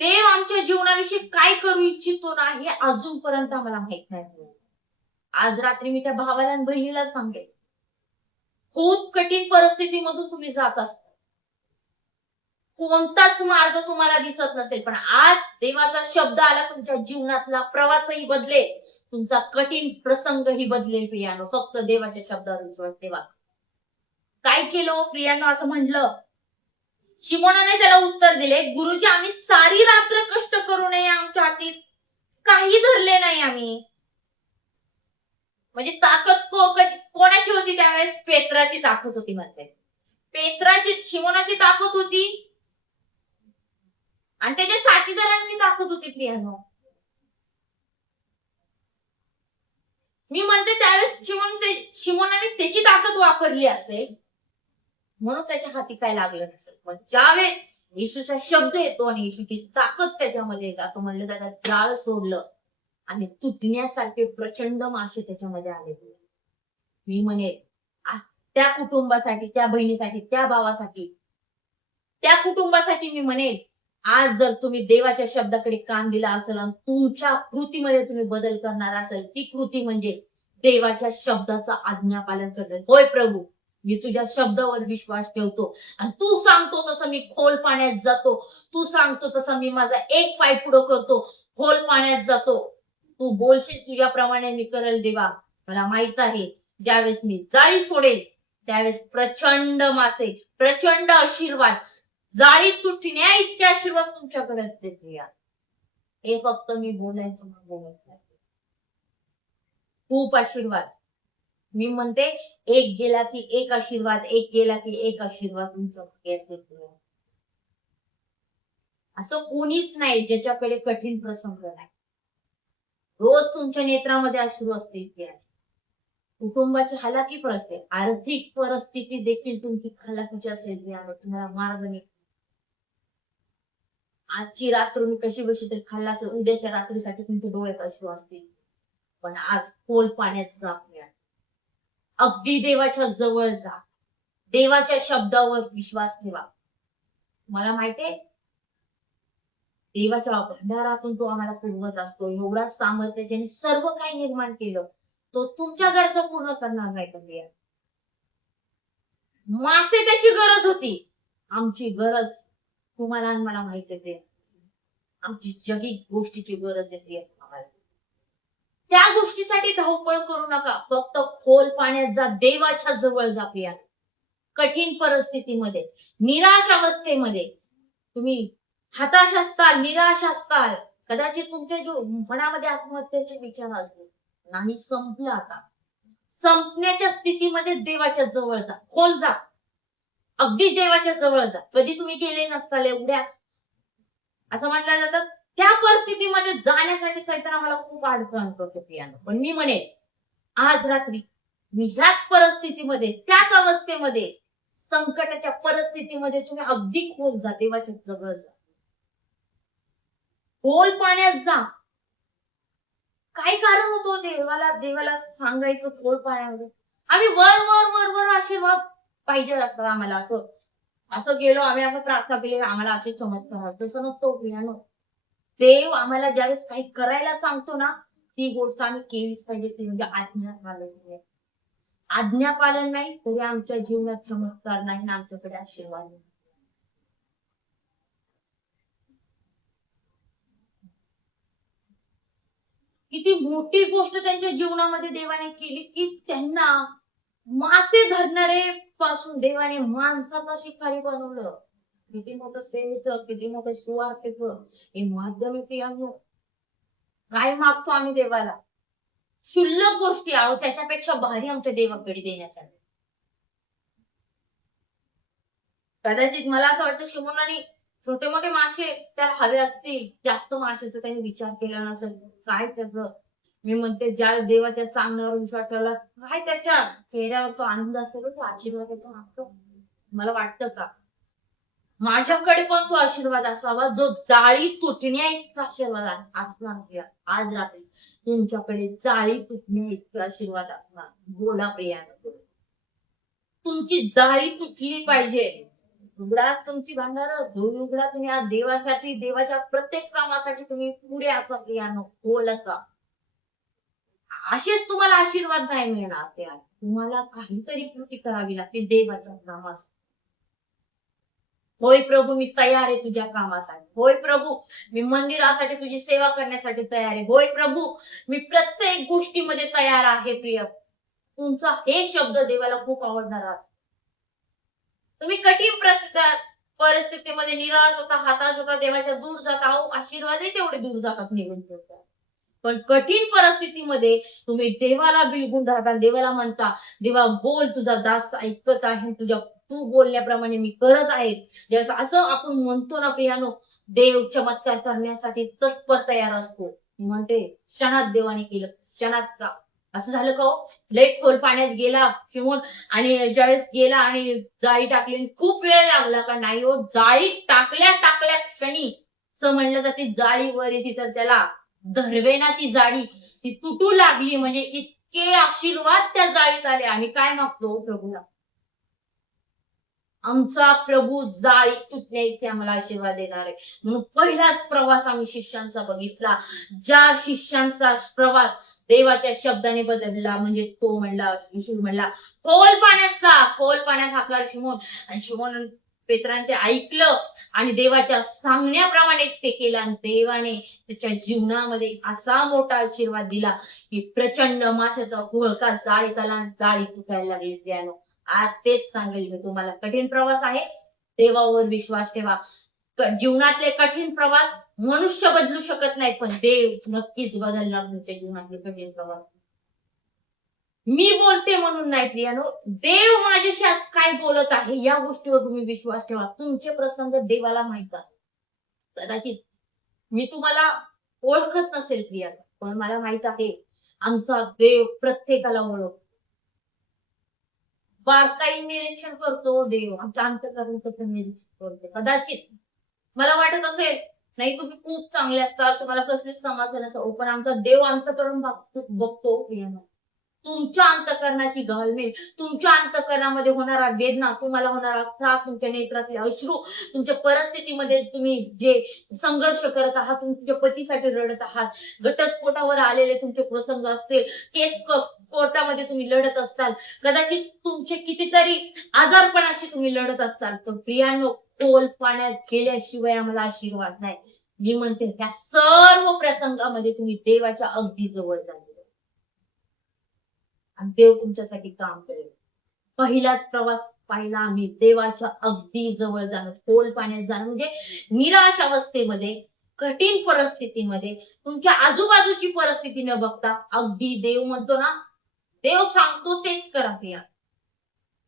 देव आमच्या जीवनाविषयी काय करू इच्छितो ना, हे अजूनपर्यंत आम्हाला माहित नाही. आज रात्री मी त्या भावाला आणि बहिणीला सांगेल, खूप कठीण परिस्थितीमधून तुम्ही जात असता, कोणताच मार्ग तुम्हाला दिसत नसेल, पण आज देवाचा शब्द आला, तुमच्या जीवनातला प्रवासही बदलेल, तुमचा कठीण प्रसंगही बदलेल प्रियानो. फक्त देवाच्या शब्दावर विश्वास ठेवा. काय केलं प्रियानो? असं म्हणलं, शिमोनाने त्याला उत्तर दिले, गुरुजी आम्ही सारी रात्र कष्ट करू नये, आमच्या हाती काही धरले नाही आम्ही. म्हणजे ताकद कोणाची होती त्यावेळेस? पेत्राची ताकद होती म्हणते. पेत्राची, शिमोनाची ताकद होती आणि त्याच्या साथीदारांची ताकद होती प्रियानो. मी म्हणते त्यावेळेस शिमोनाने त्याची ताकद वापरली असेल म्हणून त्याच्या हाती काय लागलं नसेल, पण ज्यावेळेस येशूचा शब्द येतो आणि येशूची ताकद त्याच्यामध्ये येते, असं म्हणलं, त्याला जाळ सोडलं आणि तुटण्यासारखे प्रचंड मासे त्याच्यामध्ये आले. मी म्हणेल त्या कुटुंबासाठी, त्या बहिणीसाठी, त्या भावासाठी, त्या कुटुंबासाठी मी म्हणेल, आज जर तुम्ही देवाच्या शब्दाकडे कान दिला असेल आणि तुमच्या कृतीमध्ये तुम्ही बदल करणार असेल, ती कृती म्हणजे देवाच्या शब्दाचं आज्ञापालन करणं. होय प्रभू, मी तुझ्या शब्दावर विश्वास ठेवतो आणि तू सांगतो तसं मी खोल पाण्यात जातो. तू सांगतो तसं मी माझा एक पाय पुढं करतो, खोल पाण्यात जातो. तू बोलशील तुझ्याप्रमाणे मी करेल देवा. मला माहित आहे ज्यावेळेस मी जाळी सोडेल त्यावेळेस प्रचंड मासे, प्रचंड आशीर्वाद, जाळी तुटण्या इतके आशीर्वाद तुमच्याकडे असते प्रिया. हे फक्त मी बोलायचं बोलत नाही. खूप आशीर्वाद. मी म्हणते एक गेला की एक आशीर्वाद, एक गेला की एक आशीर्वाद तुमच्याकडे असेल. असं कोणीच नाही ज्याच्याकडे कठीण प्रसंग नाही. रोज तुमच्या नेत्रामध्ये अश्रू असते. कुटुंबाची हलाकी पण असते, आर्थिक परिस्थिती देखील तुमची हलाकीची असेल. तुम्हाला मार्ग नाही. आजची रात्र मी कशी बशी तरी खाल्ला असेल, उद्याच्या रात्रीसाठी तुमच्या डोळ्यात अश्रू असतील. पण आज खोल पाण्यात जा, अगदी देवाच्या जवळ जा, देवाच्या शब्दावर विश्वास ठेवा. मला माहितीये देवाच्या भंडारातून तो आम्हाला पुरवत असतो. एवढा सामर्थ्य ज्याने सर्व काही निर्माण केलं, तो तुमच्या गरजा पूर्ण करणार नाही का? मासे त्याची गरज होती, आमची गरज तुम्हाला आणि मला माहित आहे. आमची जगी गोष्टीची गरज आहे. त्या गोष्टीसाठी धावपळ करू नका. फक्त खोल पाण्यात जा, देवाच्या जवळ जा प्रिया. कठीण परिस्थितीमध्ये, निराश अवस्थेमध्ये तुम्ही हताश असताल, निराश असताल, कदाचित तुमच्या जो मनामध्ये आत्महत्येचे विचार असतील, नाही संपलं आता, संपण्याच्या स्थितीमध्ये देवाच्या जवळ जा, खोल जा, अगदी देवाच्या जवळ जा. कधी तुम्ही गेले नसताल एवढ्या, असं म्हटलं जातं त्या परिस्थितीमध्ये जाण्यासाठी सैतान आम्हाला खूप अडचण करतो प्रियानो. पण मी म्हणे आज रात्री मी ह्याच परिस्थितीमध्ये, त्याच अवस्थेमध्ये, संकटाच्या परिस्थितीमध्ये तुम्ही अगदी खोल जा, देवाच्या जवळ जा, खोल पाण्यात जा. काय कारण होतो देवाला सांगायचं खोल पाण्यामध्ये? आम्ही वर वर वर वर आशीर्वाद पाहिजे असतात आम्हाला. असं गेलो आम्ही, असं प्रार्थना केली आम्हाला असे चमत्कार. तसं नसतो प्रियानो. देव आम्हाला ज्यावेळेस काही करायला सांगतो ना, ती गोष्ट आम्ही केलीच पाहिजे. ती म्हणजे आज्ञापालन. आज्ञापालन नाही तरी आमच्या जीवनात चमत्कार नाही, आमच्याकडे आशीर्वाद नाही. किती मोठी गोष्ट त्यांच्या जीवनामध्ये देवाने केली की त्यांना मासे धरणारे पासून देवाने माणसाचा शिकारी बनवलं. किती मोठं सेवेचं, किती मोठं सुवार्तेचं हे माध्यम आहे प्रियांनो. काय मागतो आम्ही देवाला? क्षुल्लक गोष्टी आहोत, त्याच्यापेक्षा भारी आमच्या देवाकडे देण्यासाठी. कदाचित मला असं वाटतं शिमोनाने छोटे मोठे मासे त्याला हवे असतील, जास्त माशाचा त्याने विचार केला नसेल. काय त्याचं, मी म्हणते ज्या देवाच्या सांगण्यावर विश्वास ठेवला, काय त्याच्या चेहऱ्यावर तो आनंद असेल, तो आशीर्वादाचा मागतो. मला वाटतं का माझ्याकडे पण तो आशीर्वाद असावा जो जाळी तुटण्या इतका आशीर्वाद असणार. आज रात्री तुमच्याकडे जाळी तुटण्या इतका आशीर्वाद असणार. बोला प्रियानो, तुमची जाळी तुटली पाहिजे. उघडाच तुमची भांडारं, जो उघडा तुम्ही आज देवासाठी, देवाच्या प्रत्येक कामासाठी तुम्ही पुढे असा प्रियानो, खोल असा. असेच तुम्हाला आशीर्वाद नाही मिळणार. त्या तुम्हाला काहीतरी कृती करावी लागते देवाच्या कामासाठी. होय प्रभू मी तयार आहे तुझ्या कामासाठी. होय प्रभू मी मंदिरासाठी, तुझी सेवा करण्यासाठी तयार आहे. होय प्रभू मी प्रत्येक गोष्टीमध्ये तयार आहे. प्रिय, तुमचा हे शब्द देवाला खूप आवडणार असतो. तुम्ही कठीण परिस्थितीमध्ये निराश होता, हताश होता, देवाच्या दूर जाता, आशीर्वादही तेवढे दूर जातात, निघून जातात. पण कठीण परिस्थितीमध्ये तुम्ही देवाला बिलगून राहता, देवाला म्हणता, देवा बोल, तुझा दास ऐकत आहे, तू बोलल्याप्रमाणे मी करत आहे. जसं असं आपण म्हणतो ना प्रियानो, देव चमत्कार करण्यासाठी तत्पर तयार असतो. म्हणते क्षणात देवाने केलं. क्षणात का असं झालं का हो? लय खोल पाण्यात गेला शिमोन आणि ज्यावेळेस गेला आणि जाळी टाकली, खूप वेळ लागला का? नाही हो, जाळी टाकल्या क्षणी असं म्हणलं जाते जाळी वर येते तर त्याला धरवेना ती जाळी, ती तुटू लागली. म्हणजे इतके आशीर्वाद त्या जाळीत आले. आम्ही काय मागतो प्रभूला? आमचा प्रभू जाळी तुटण्या इतके आम्हाला आशीर्वाद देणार आहे. म्हणून पहिलाच प्रवास आम्ही शिष्यांचा बघितला. ज्या शिष्यांचा प्रवास देवाच्या शब्दाने बदलला, म्हणजे तो म्हणला, येशू म्हणला, खोल पाण्यात जा. खोल पाण्यात हाकला शिमोन. आणि शिमोन पेत्राने ते ऐकलं आणि देवाच्या सांगण्याप्रमाणे ते केलं. आणि देवाने त्याच्या जीवनामध्ये असा मोठा आशीर्वाद दिला की प्रचंड माशाचा घोळका जाळीत आला आणि जाळी तुटायला लागली. त्यानं आज तेच सांगेल मी तुम्हाला, कठीण प्रवास आहे, देवावर विश्वास ठेवा. जीवनातले कठीण प्रवास मनुष्य बदलू शकत नाही, पण देव नक्कीच बदलणार तुमच्या जीवनातले कठीण प्रवास. मी बोलते म्हणून नाही प्रियानो, देव माझ्याशी आज काय बोलत आहे या गोष्टीवर तुम्ही विश्वास ठेवा. तुमचे प्रसंग देवाला माहित आहे. कदाचित मी तुम्हाला ओळखत नसेल प्रिया, पण मला माहित आहे आमचा देव प्रत्येकाला ओळखतो. बारकाई निरीक्षण करतो देव, आमच्या अंतःकरणाचं पण निरीक्षण करतो. कदाचित मला वाटत असेल नाही तुम्ही खूप चांगले असतात, तुम्हाला कसलीच समस्या नसेल, पण आमचा देव अंतःकरण बघतो प्रियानो. तुमच्या अंतःकरणाची घालमेल, तुमच्या अंतःकरणामध्ये होणारा वेदना, तुम्हाला होणारा त्रास, तुमच्या नेत्रातले अश्रू, तुमच्या परिस्थितीमध्ये तुम्ही जे संघर्ष करत आहात, तुमच्या पतीसाठी रडत आहात, घटस्फोटावर आलेले तुमचे प्रसंग असतील, केस कोर्टामध्ये तुम्ही लढत असताल, कदाचित तुमचे कितीतरी आजारपणाशी तुम्ही लढत असताल, तर प्रियांनो खोल पाण्यात गेल्याशिवाय आम्हाला आशीर्वाद नाही. मी म्हणते त्या सर्व प्रसंगामध्ये तुम्ही देवाच्या अगदी जवळ झाले आणि देव तुमच्यासाठी काम करेल. पहिलाच प्रवास पाहिला आम्ही, देवाच्या अगदी जवळ जाणं, खोल पाण्यात जाणं, म्हणजे निराश अवस्थेमध्ये, कठीण परिस्थितीमध्ये, तुमच्या आजूबाजूची परिस्थिती न बघता अगदी देव म्हणतो ना, देव सांगतो तेच करा प्रिया.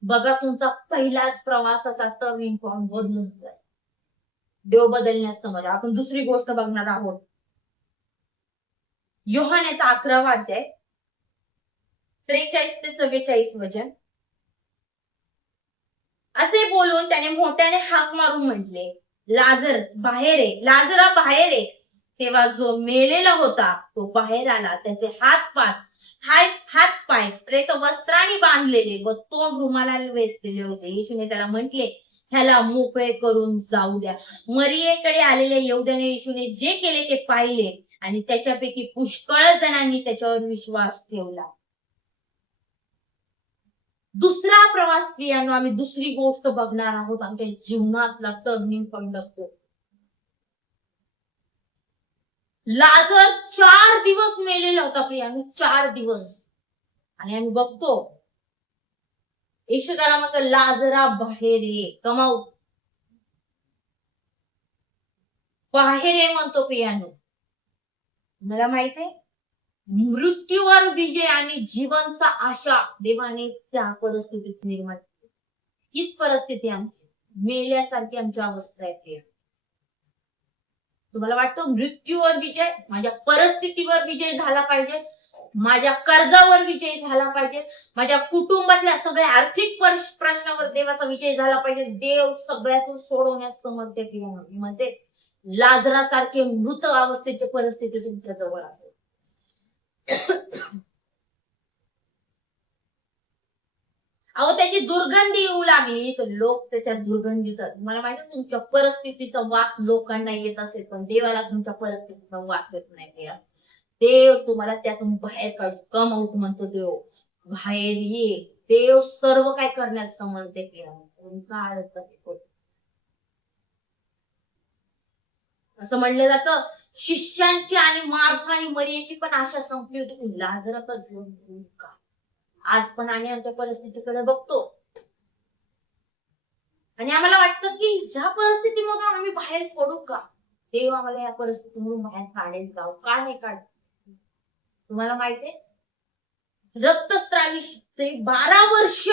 बघा तुमचा पहिलाच प्रवासाचा टर्निंग पॉइंट बदलून जाईल. देव बदलण्यास समज. आपण दुसरी गोष्ट बघणार आहोत, योहानेचा 11वा अध्याय 43 ते 44 वचन. असे बोलून त्याने मोठ्याने हाक मारून म्हटले, लाजर बाहेर ये, लाजरा बाहेर ये. तेव्हा जो मेलेला होता तो बाहेर आला. त्याचे हात पाय प्रेत वस्त्राने बांधलेले व तोंड रुमालाने वेचलेले होते. येशूने त्याला म्हटले, ह्याला मोकळे करून जाऊ द्या. मरियेकडे आलेल्या यहूद्याने येशूने जे केले ते पाहिले आणि त्याच्यापैकी पुष्कळ जणांनी त्याच्यावर विश्वास ठेवला. दुसरा प्रवास प्रियांनो, आम्ही दुसरी गोष्ट बघणार आहोत, आमच्या जीवनातला टर्निंग पॉइंट असतो. लाजर 4 दिवस मेलेला होता प्रियांनो, 4 दिवस. आणि आम्ही बघतो येशू त्याला म्हणतो, लाजरा बाहेर ये, कमाऊ बाहेर ये म्हणतो प्रियांनो. मला माहितीये मृत्यूवर विजय आणि जिवंत आशा देवाने त्या परिस्थितीत निर्माण केली. हीच परिस्थिती आमची, मेल्यासारखी आमची अवस्था आहे. तुम्हाला वाटतं मृत्यूवर विजय, माझ्या परिस्थितीवर विजय झाला पाहिजे, माझ्या कर्जावर विजय झाला पाहिजे, माझ्या कुटुंबातल्या सगळ्या आर्थिक प्रश्नावर देवाचा विजय झाला पाहिजे. देव सगळ्यातून सोडवण्यास समर्थ आहे. म्हणते लाजरासारखे मृत अवस्थेची परिस्थिती तुमच्या जवळ असेल. अहो त्याची दुर्गंधी येऊ लागली तर लोक त्याच्या दुर्गंधीचा, मला माहिती तुमच्या परिस्थितीचा वास लोकांना येत असेल, पण देवाला तुमच्या परिस्थितीचा वास येत नाही. देव तुम्हाला त्यातून बाहेर काढ, कम आउट म्हणतो देव, बाहेर ये. देव सर्व काय करण्यास समर्थ आहे. असं म्हणलं जातं, शिष्यांची आणि मार्था आणि मरियेची पण आशा संपली होती, लाजरातच घेऊन का. आज पण आम्ही आमच्या परिस्थितीकडे बघतो आणि आम्हाला वाटतं की ह्या परिस्थितीमधून आम्ही बाहेर पडू का, देव आम्हाला या परिस्थितीमधून बाहेर काढेल का नाही काढ. तुम्हाला माहितीये रक्तस्रावी स्त्री 12 वर्ष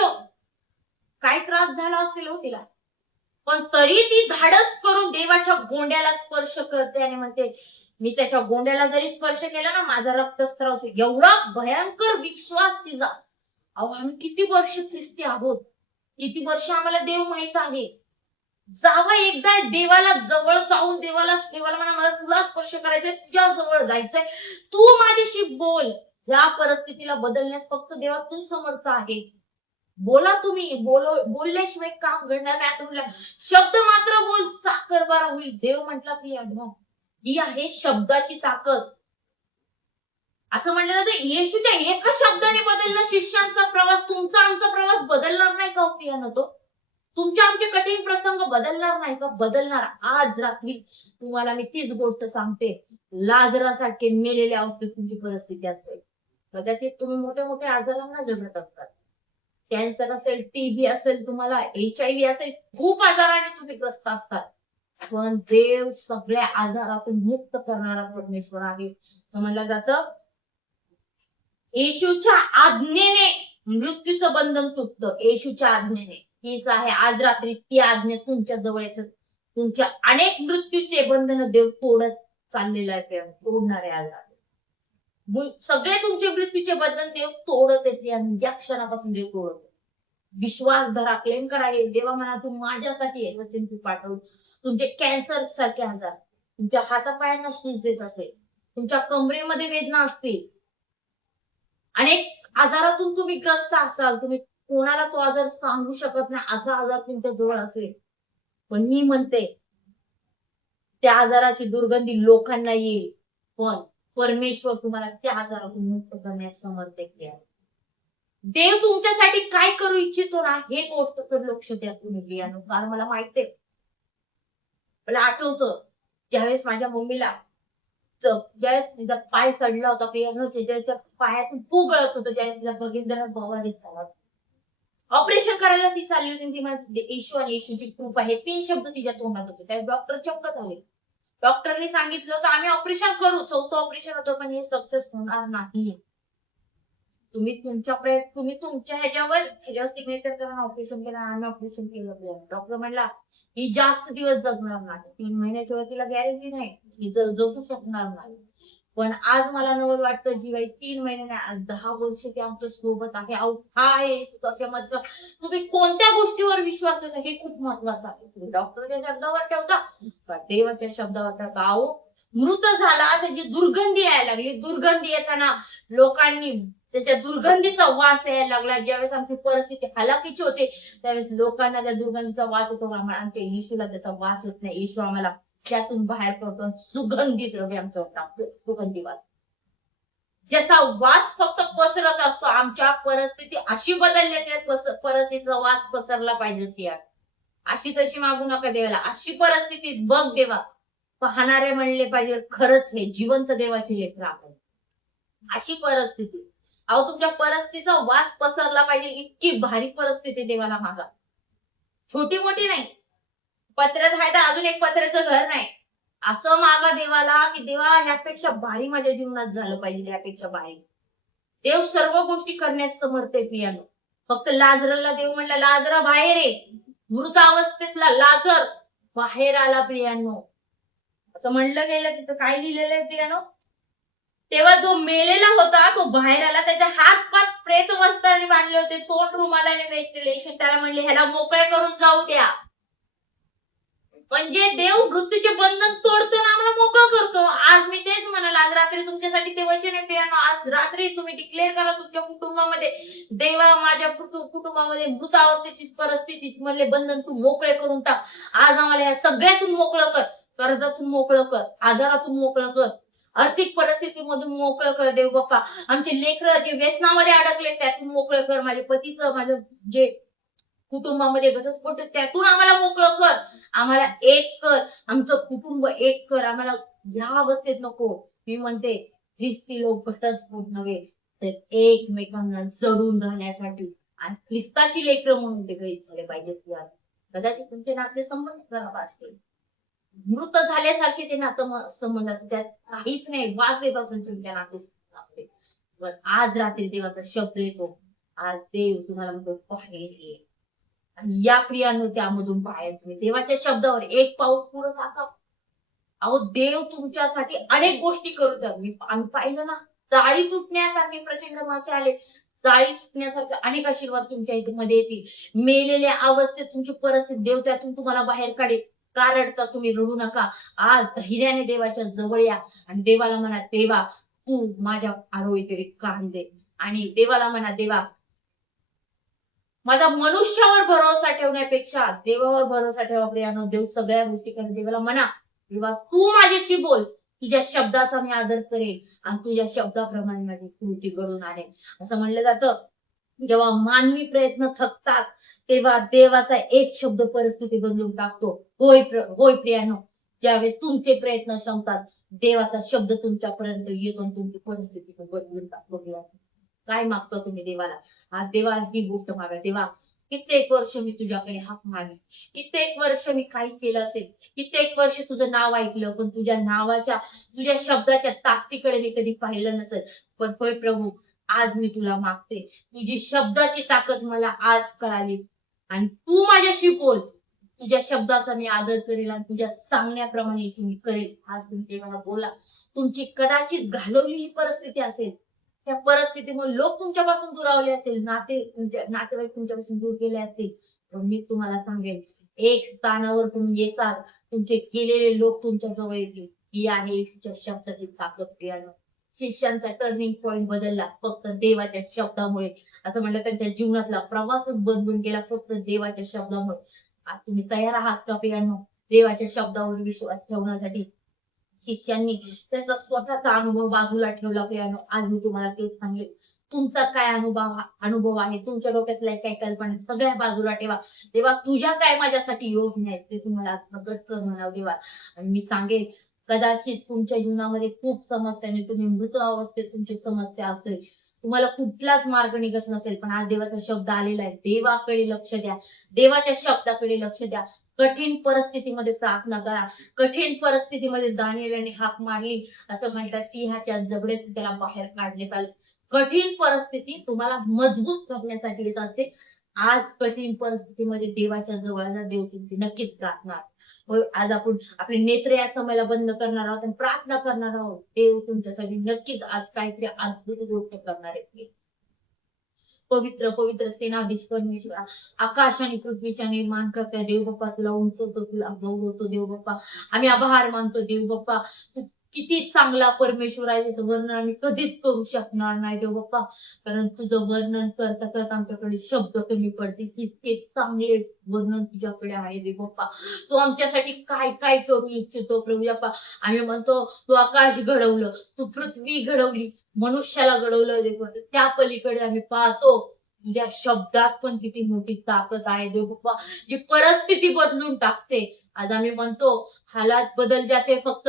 काय त्रास झाला असेल हो तिला, पण तरी ती धाडस करून देवाच्या गोंड्याला स्पर्श करते आणि म्हणते, मी त्याच्या गोंड्याला जरी स्पर्श केला ना माझा रक्तस्राव. एवढा भयंकर विश्वास तिचा. अहो आम्ही किती वर्ष ख्रिस्ती आहोत, किती वर्ष आम्हाला देव माहित आहे, जावं एकदा देवाला जवळ जाऊन देवाला देवाला म्हणा मला तुला स्पर्श करायचंय, तुझ्या जवळ जायचंय, तू माझ्याशी बोल. या परिस्थितीला बदलण्यास फक्त देवा तू समर्थ आहे. बोला तुम्ही, बोलल्याशिवाय काम घडणार नाही असं म्हणलं. शब्द मात्र बोल साखर बारा होईल. देव म्हटला की ही आहे शब्दाची ताकद. असं म्हणलं जातं येशूच्या एका शब्दाने बदलला शिष्यांचा प्रवास. तुमचा आमचा प्रवास बदलणार नाही का प्रियानो? तो तुमचे आमचे कठीण प्रसंग बदलणार नाही का? बदलणार. आज रात्री तुम्हाला मी तीच गोष्ट सांगते. लाजरासारखे मेलेल्या अवस्थेत तुमची परिस्थिती असेल. कदाचित तुम्ही मोठ्या मोठ्या आजारांना जगत असतात. कॅन्सर असेल, टीबी असेल, तुम्हाला HIV असेल, खूप आजाराने तुम्ही ग्रस्त असतात. पण देव सगळ्या आजारातून मुक्त करणारा परमेश्वर आहे. असं म्हणलं जातं येशूच्या आज्ञेने मृत्यूचं बंधन तुटतं. येशूच्या आज्ञेने. हीच आहे आज रात्री ती आज्ञा तुमच्या जवळ येत. तुमच्या अनेक मृत्यूचे बंधन देव तोडत चाललेलं आहे. तोडणार आहे आज रात्री. सगळे तुमचे मृत्यूचे बंधन देव तोडत येते आणि या क्षणापासून देव तोडत. विश्वास धरा, क्लेम करा. हे देवा म्हणा तू माझ्यासाठी आहे वचन तू पाठव. तुमचे कॅन्सर सारखे आजार, तुमच्या हातापायांना सूज येत असेल, तुमच्या कमरेमध्ये वेदना असतील, अनेक आजारातून तुम्ही ग्रस्त असाल, तुम्ही कोणाला तो आजार सांगू शकत नाही असा आजार तुमच्या जवळ असेल, पण मी म्हणते त्या आजाराची दुर्गंधी लोकांना येईल, पण परमेश्वर तुम्हाला त्या आजारातून मुक्त करण्यास समर्थ आहे. देव तुमच्यासाठी काय करू इच्छितो ना हे गोष्ट तर लक्ष द्या तुम्ही प्रियानो. कारण मला माहितीये, मला आठवतं ज्यावेळेस माझ्या मम्मीला ज्यावेळेस तिचा पाय सडला होता प्रियानो, ज्यावेळेस त्या पायातून पू गळत होतं, ज्यावेळेस तिला भगिंदर बवारीत झाला, ऑपरेशन करायला ती चालली होती. ती माझी येशू आणि येशूची कृपा हे 3 शब्द तिच्या तोंडात होते. त्या डॉक्टर चक्क झाले. डॉक्टरनी सांगितलं की आम्ही ऑपरेशन करू. 4थं ऑपरेशन होतं पण हे सक्सेस होणार नाही. तुम्ही तुमच्या ह्याच्यावर सिग्नेचर करून ऑपरेशन केलं. आम्ही ऑपरेशन केलं. डॉक्टर म्हणला ही जास्त दिवस जगणार नाही. 3 महिन्याच्या वर तिला गॅरंटी नाही ही जगू शकणार नाही. पण आज मला नवल वाटतं जी बाई 3 महिने नाही 10 वर्ष ती आमच्या सोबत आहे. हा आहे चमत्कार. तुम्ही कोणत्या गोष्टीवर विश्वास ठेवता हे खूप महत्वाचं आहे. तुम्ही डॉक्टरच्या शब्दावर ठेवता का देवाच्या शब्दावर ठेवता? अहो मृत झाला त्याची दुर्गंधी यायला लागली. दुर्गंधी येताना लोकांनी त्याच्या दुर्गंधीचा वास यायला लागला. ज्यावेळेस आमची परिस्थिती हलाखीची होते त्यावेळेस लोकांना त्या दुर्गंधीचा वास येतो. आमच्या येशूला त्याचा वास येत नाही. येशू आम्हाला त्यातून बाहेर पडतो. सुगंधी द्रव्य आमच्यावर टाकतो. सुगंधी वास ज्याचा वास फक्त पसरत असतो. आमच्या परिस्थिती अशी बदलली परिस्थितीचा वास पसरला पाहिजे. ती अशी तशी मागू नका देवाला. अशी परिस्थिती बघ देवा. पाहणारे म्हणले पाहिजे खरंच हे जिवंत देवाची लेकरं आपण. अशी परिस्थिती. अहो तुमच्या परिस्थितीचा वास पसरला पाहिजे इतकी भारी परिस्थिती देवाला मागा. छोटी मोठी नाही. पत्र्यात आहे तर अजून एक पत्र्याचं घर नाही असं मागा देवाला की देवा ह्यापेक्षा भारी माझ्या जीवनात झालं पाहिजे. यापेक्षा भारी. देव सर्व गोष्टी करण्यास समर्थ आहे प्रियानो. फक्त लाजरला देव म्हणला लाजरा बाहेर ये. मृत अवस्थेतला लाजर बाहेर आला प्रियानो. असं म्हणलं गेलं तिथं काय लिहिलेलं आहे प्रियानो? तेव्हा जो मेलेला होता तो बाहेर आला. त्याच्या हात पात प्रेत वस्त्राने बांधले होते. तोंड रुमालाने वेचलेले. येशू त्याला म्हणले ह्याला मोकळे करून जाऊ द्या. म्हणजे देव मृत्यूचे बंधन तोडतो ना आम्हाला मोकळं करतो. आज मी तेच म्हणाल आज रात्री तुमच्यासाठी ते वचन आहे प्रियानो. आज रात्री तुम्ही डिक्लेअर करा तुमच्या कुटुंबामध्ये देवा माझ्या कुटुंबामध्ये मृत अवस्थेची परिस्थिती मधले बंधन तू मोकळे करून टाक. आज आम्हाला या सगळ्यातून मोकळं कर. कर्जातून मोकळं कर. आजारातून मोकळं कर. आर्थिक परिस्थितीमधून मोकळं कर देव बाप्पा. आमचे लेकरं जे व्यसनामध्ये अडकले त्यातून मोकळं कर. माझ्या पतीचं माझं जे कुटुंबामध्ये घटस्फोट त्यातून आम्हाला मोकळं कर. आम्हाला एक कर. आमचं कुटुंब एक कर. आम्हाला ह्या अवस्थेत नको. मी म्हणते ख्रिस्ती लोक घटस्फोट नव्हे तर एकमेकांना जडून राहण्यासाठी आणि ख्रिस्ताची लेकरं म्हणून ते गळीत झाले पाहिजेत. कदाचित तुमचे नाते संबंध खराब असतील. मृत झाल्यासारखे ते नातं संबंध असते. त्यात काहीच नाही. वास येत असेल तुमच्या नाते. पण आज रात्री देवाचा शब्द येतो. आज देव तुम्हाला म्हणतो बाहेर ये. आणि या प्रियानो त्यामधून बाहेर तुम्ही देवाच्या शब्दावर एक पाऊल पुढे टाका. अहो देव तुमच्यासाठी अनेक गोष्टी करतो. आम्ही पाहिलं ना जाळी तुटण्यासारखे प्रचंड मासे आले. जाळी तुटण्यासारखे अनेक आशीर्वाद तुमच्या मध्ये येतील. मेलेल्या अवस्थेत तुमची परिस्थिती देव त्यातून तुम्हाला बाहेर काढेल. का रडता तुम्ही? रडू नका. आज धैर्याने देवाच्या जवळ या आणि देवाला म्हणा, देवा तू माझ्या आरोळीकडे कान दे. आणि देवाला म्हणा, देवा माझा मनुष्यावर भरोसा ठेवण्यापेक्षा देवावर भरोसा ठेवा प्रियानो. देव सगळ्या गोष्टी करेल. देवाला म्हणा, देवा तू माझ्याशी बोल. तुझ्या शब्दाचा मी आदर करेल आणि तुझ्या शब्दाप्रमाणे माझी कृती घडून आणेल. असं म्हणलं जातं, जेव्हा मानवी प्रयत्न थकतात तेव्हा देवाचा एक शब्द परिस्थिती बदलून टाकतो. होय प्रियानो, ज्यावेळेस तुमचे प्रयत्न संपतात देवाचा शब्द तुमच्यापर्यंत येतो आणि तुमची परिस्थिती बदलून टाकतो. काय मागतो तुम्ही देवाला? आज देवाला ही गोष्ट मागा. देवा कित्येक वर्ष मी तुझ्याकडे हाक मारली, कित्येक वर्ष मी काही केलं असेल, कित्येक वर्ष तुझं नाव ऐकलं, पण तुझ्या नावाच्या तुझ्या शब्दाच्या ताकदीकडे मी कधी पाहिलं नसेल. पण होय प्रभू, आज मी तुला मागते, तुझी शब्दाची ताकद मला आज कळाली आणि तू माझ्याशी बोल. तुझ्या शब्दाचा मी आदर करेल आणि तुझ्या सांगण्याप्रमाणे मी करेल. आज तुम्ही देवाला बोला. तुमची कदाचित घालवलेली परिस्थिती असेल, त्या परिस्थितीमुळे लोक तुमच्यापासून दुरावले असतील, नातेवाईक तुमच्यापासून दूर गेले असतील, पण मी तुम्हाला सांगेन, एक स्थानावर तुम्ही येतात, तुमचे केलेले लोक तुमच्या जवळ येतील. ही आहे येशूच्या शब्दाची ताकद प्रियानो. शिष्यांचा टर्निंग पॉइंट बदलला फक्त देवाच्या शब्दामुळे. असं म्हणलं त्यांच्या जीवनातला प्रवासच बदलून गेला फक्त देवाच्या शब्दामुळे. आज तुम्ही तयार आहात का प्रियानो देवाच्या शब्दावर विश्वास ठेवण्यासाठी? शिष्यांनी त्यांचा स्वतःचा अनुभव बाजूला ठेवला प्रियानो. आज मी तुम्हाला तेच सांगेल, तुमचा काय अनुभव आहे, तुमच्या डोक्यातल्या काय कल्पना आहे, सगळ्या बाजूला ठेवा. तेव्हा तुझ्या काय माझ्यासाठी योजना आहेत ते तुम्हाला आज प्रकट कर म्हणावं देवा. आणि मी सांगेल, कदाचित तुमच्या जीवनामध्ये खूप समस्या नाही, तुम्ही मृत अवस्थेत तुमची समस्या असेल, तुम्हाला कुठलाच मार्ग निघत नसेल, पण आज देवाचा शब्द आलेला आहे. देवाकडे लक्ष द्या, देवाच्या शब्दाकडे लक्ष द्या. कठीण परिस्थितीमध्ये प्रार्थना करा. कठीण परिस्थितीमध्ये दानिएलने हाक मारली, असं म्हणतात सिंहाच्या जबड्यातून त्याला बाहेर काढण्यात आले. कठीण परिस्थिती तुम्हाला मजबूत करण्यासाठी येत असते. आज कठीण परिस्थितीमध्ये देवाच्या जवळला देव तुमची नक्कीच प्रार्थना. आज आपण आपले नेत्र या समयाला बंद करणार आहोत आणि प्रार्थना करणार आहोत. देव तुमच्यासाठी नक्कीच आज काहीतरी अद्भुत गोष्ट करणार आहे. पवित्र पवित्र सेनाधीश परमेश्वरा, आकाश आणि पृथ्वीच्या निर्माण करता देव बाप्पा, तुला उंचवतो, तुला गौरवतो देव बाप्पा. आम्ही आभार मानतो देव बाप्पा. तू किती चांगला परमेश्वर आहे, त्याचं वर्णन आम्ही कधीच करू शकणार नाही देव बाप्पा. कारण तुझं वर्णन करता करता आमच्याकडे शब्द कमी पडतील, इतके चांगले वर्णन तुझ्याकडे आहे देव बाप्पा. तू आमच्यासाठी काय काय करू इच्छितो प्रभू बाप्पा. आम्ही म्हणतो तू आकाश घडवलं, तू पृथ्वी घडवली, मनुष्याला घडवलं देव. त्या पलीकडे आम्ही पाहतो तुझ्या शब्दात पण किती मोठी ताकद आहे देव बाप्पा, जी परिस्थिती बदलून टाकते. आज आम्ही म्हणतो हालात बदल जाते फक्त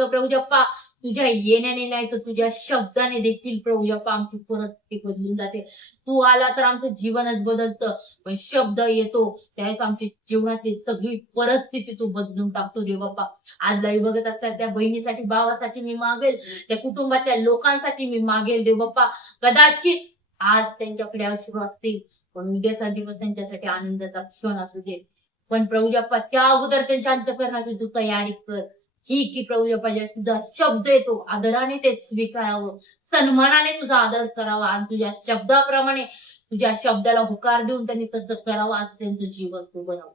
प्रभू जप्पा तुझ्या येण्याने नाही तर तुझ्या शब्दाने देखील प्रभू जप्पा आमची परिस्थिती बदलून जाते. तू आला तर आमचं जीवनच बदलतं, पण शब्द येतो त्यावेळेस आमची जीवनातली सगळी परिस्थिती तू बदलून टाकतो देव बाप्पा. आज लाईव्ह बघत असतात त्या बहिणीसाठी, भावासाठी मी मागेल, त्या कुटुंबाच्या लोकांसाठी मी मागेल देव बाप्पा. कदाचित आज त्यांच्याकडे अश्रू असतील, पण उद्याचा दिवस त्यांच्यासाठी आनंदाचा क्षण असू दे. पण प्रभू बाप्पा त्या अगोदर त्यांच्या अंतःकरणाची तू तयारी कर, ही की प्रभू बाप्पा तुझा शब्द येतो आदराने ते स्वीकारावं, सन्मानाने तुझा आदर करावा आणि तुझ्या शब्दाप्रमाणे तुझ्या शब्दाला होकार देऊन त्यांनी तसं करावं. आज त्यांचं जीवन तू बनव.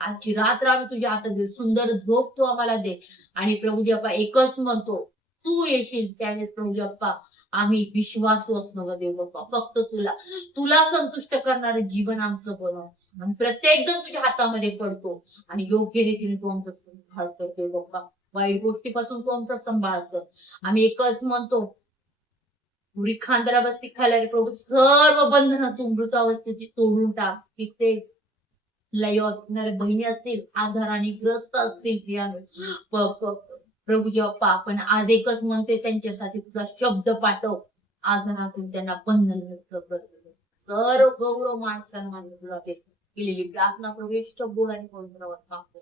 आजची रात्र आम्ही तुझ्या हातात दे, सुंदर झोप तू आम्हाला दे. आणि प्रभू बाप्पा एकच म्हणतो, तू येशील त्यावेळेस प्रभू बाप्पा आम्ही विश्वासू असणं देव बाप्पा, फक्त तुला संतुष्ट करणारं जीवन आमचं बनव. आम्ही प्रत्येक जण तुझ्या हातामध्ये पडतो आणि योग्य रीतीने तू आमचा संभाळ कर देव बाप्पा. वाईट गोष्टीपासून तू आमचा संभाळ कर. आम्ही एकच म्हणतो, पुरी खांद्याला बसती खायला रे प्रभू, सर्व बंधनं तू मृतावस्थेची तोडून टाक. तिथे लय बहिणी असतील, आजाराने ग्रस्त असतील प्रियानो, प्रभू बाप्पा आपण आज एकच म्हणते त्यांच्यासाठी तुझा शब्द पाठव. आजारातून त्यांना बंधन मुक्त कर. सर्व गौरव मान सन्मान तुला देतो. केलेली प्रार्थना प्रवेश बोल आणि पवित्र मागतो.